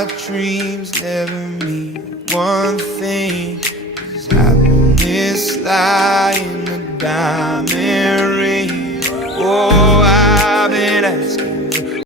our dreams never mean one thing. Does happiness lie in a diamond ring? Oh, I've been asking